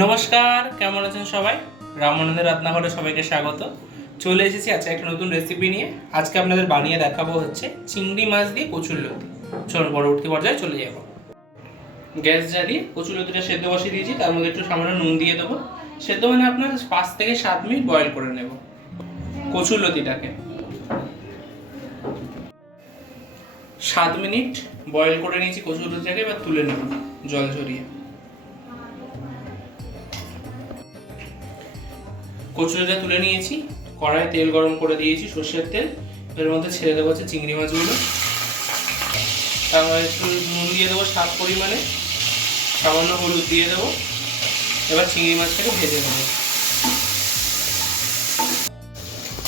নমস্কার, কেমন আছেন সবাই? রামানন্দের রান্নাঘরে সবাইকে স্বাগত। চলে এসেছি আজকে একটা নতুন রেসিপি নিয়ে। আজকে আপনাদের বানিয়ে দেখাবো হচ্ছে চিংড়ি মাছ দিয়ে কচুরলতি। চলুন পরবর্তী পর্যায়ে চলে যাব। গ্যাস জ্বালিয়ে কচুরলতিটা সেদ্ধ বসিয়ে দিয়েছি, তার মধ্যে একটু সামান্য নুন দিয়ে দেবো। সেদ্ধ মানে আপনার 5 থেকে 7 মিনিট বয়েল করে নেব কচুরলতিটাকে। 7 মিনিট বয়েল করে নিয়েছি কচুরলতিটাকে, এবার তুলে নেব জল ঝরিয়ে। কচুরিটা তুলে নিয়েছি, কড়াই তেল গরম করে দিয়েছি, সর্ষের তেল। এর মধ্যে ছেড়ে দেবো হচ্ছে চিংড়ি মাছগুলো। তারপরে একটু নুন দিয়ে দেবো স্বাদ পরিমাণে, সামান্য হলুদ দিয়ে দেবো। এবার চিংড়ি মাছটাকে ভেজে নেবো।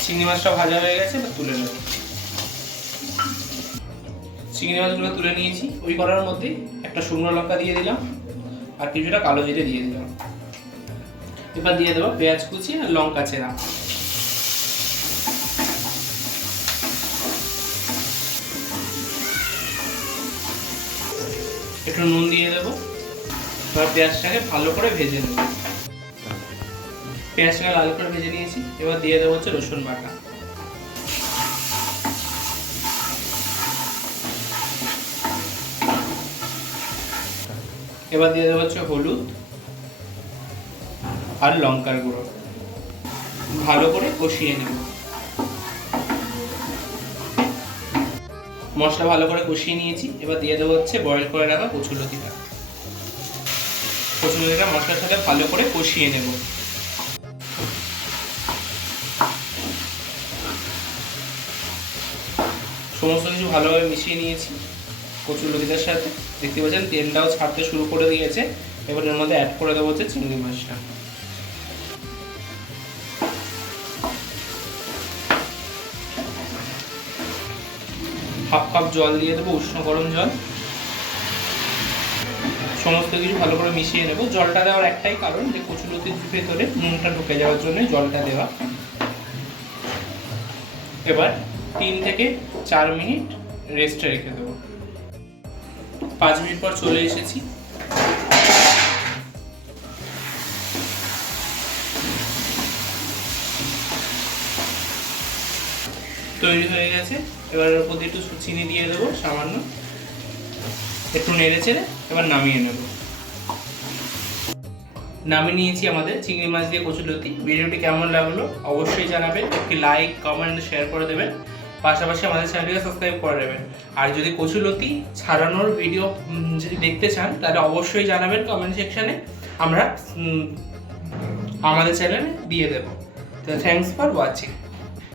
চিংড়ি মাছটা ভাজা হয়ে গেছে, এবার তুলে নেব। চিংড়ি মাছগুলো তুলে নিয়েছি। ওই কড়ার মধ্যে একটা শুকনো লঙ্কা দিয়ে দিলাম আর কিছুটা কালো জিরে দিয়ে দিলাম। এবার দিয়ে দেবো পেঁয়াজ কুচি আর লঙ্কা চেরা। একটু নুন দিয়ে দেবো। এবার পেঁয়াজটাকে ভালো করে ভেজে নেব। পেঁয়াজটাকে লাল করে ভেজে নিয়েছি। এবার দিয়ে দেবো হচ্ছে রসুন বাটা। এবার দিয়ে দেবো হচ্ছে হলুদ আর লঙ্কার গুঁড়ো। ভালো করে কষিয়ে নেব। মশলা ভালো করে কষিয়ে নিয়েছি। এবার দিয়ে দেবো হচ্ছে বয়েল করে রাখা কচুরলতিটা। কচুরলতিটা মশলার সাথে ভালো করে কষিয়ে নেব। সমস্ত কিছু ভালোভাবে মিশিয়ে নিয়েছি কচুরলতিটার সাথে। দেখতে পাচ্ছেন তেলটাও ছাড়তে শুরু করে দিয়েছে। এবার এর মধ্যে অ্যাড করে দেবো হচ্ছে চিংড়ি মাছটা। হাফ কাপ জল দিয়ে দেবো, উষ্ণ গরম জল। সমস্ত কিছু ভালো করে মিশিয়ে নেব। জলটা দেওয়ার একটাই কারণ, যে কচুরলতির ভেতরে নুনটা ঢুকে যাওয়ার জন্য জলটা দেওয়া। এবার 3 থেকে 4 মিনিট রেস্টে রেখে দেবো। 5 মিনিট পর চলে এসেছি। তৈরি হয়ে গেছে। এবার এর উপর একটু চিনি দিয়ে দেবো সামান্য, একটু নেড়ে চেড়ে এবার নামিয়ে নেব। নামিয়ে নিয়েছি আমাদের চিংড়ি মাছ দিয়ে কচুরলতি। ভিডিওটি কেমন লাগলো অবশ্যই জানাবেন। একটি লাইক, কমেন্ট, শেয়ার করে দেবেন। পাশাপাশি আমাদের চ্যানেলটিকে সাবস্ক্রাইব করে দেবেন। আর যদি কচুরলতি ছাড়ানোর ভিডিও যদি দেখতে চান, তাহলে অবশ্যই জানাবেন কমেন্ট সেকশানে, আমরা আমাদের চ্যানেলে দিয়ে দেবো। তো থ্যাংকস ফর ওয়াচিং।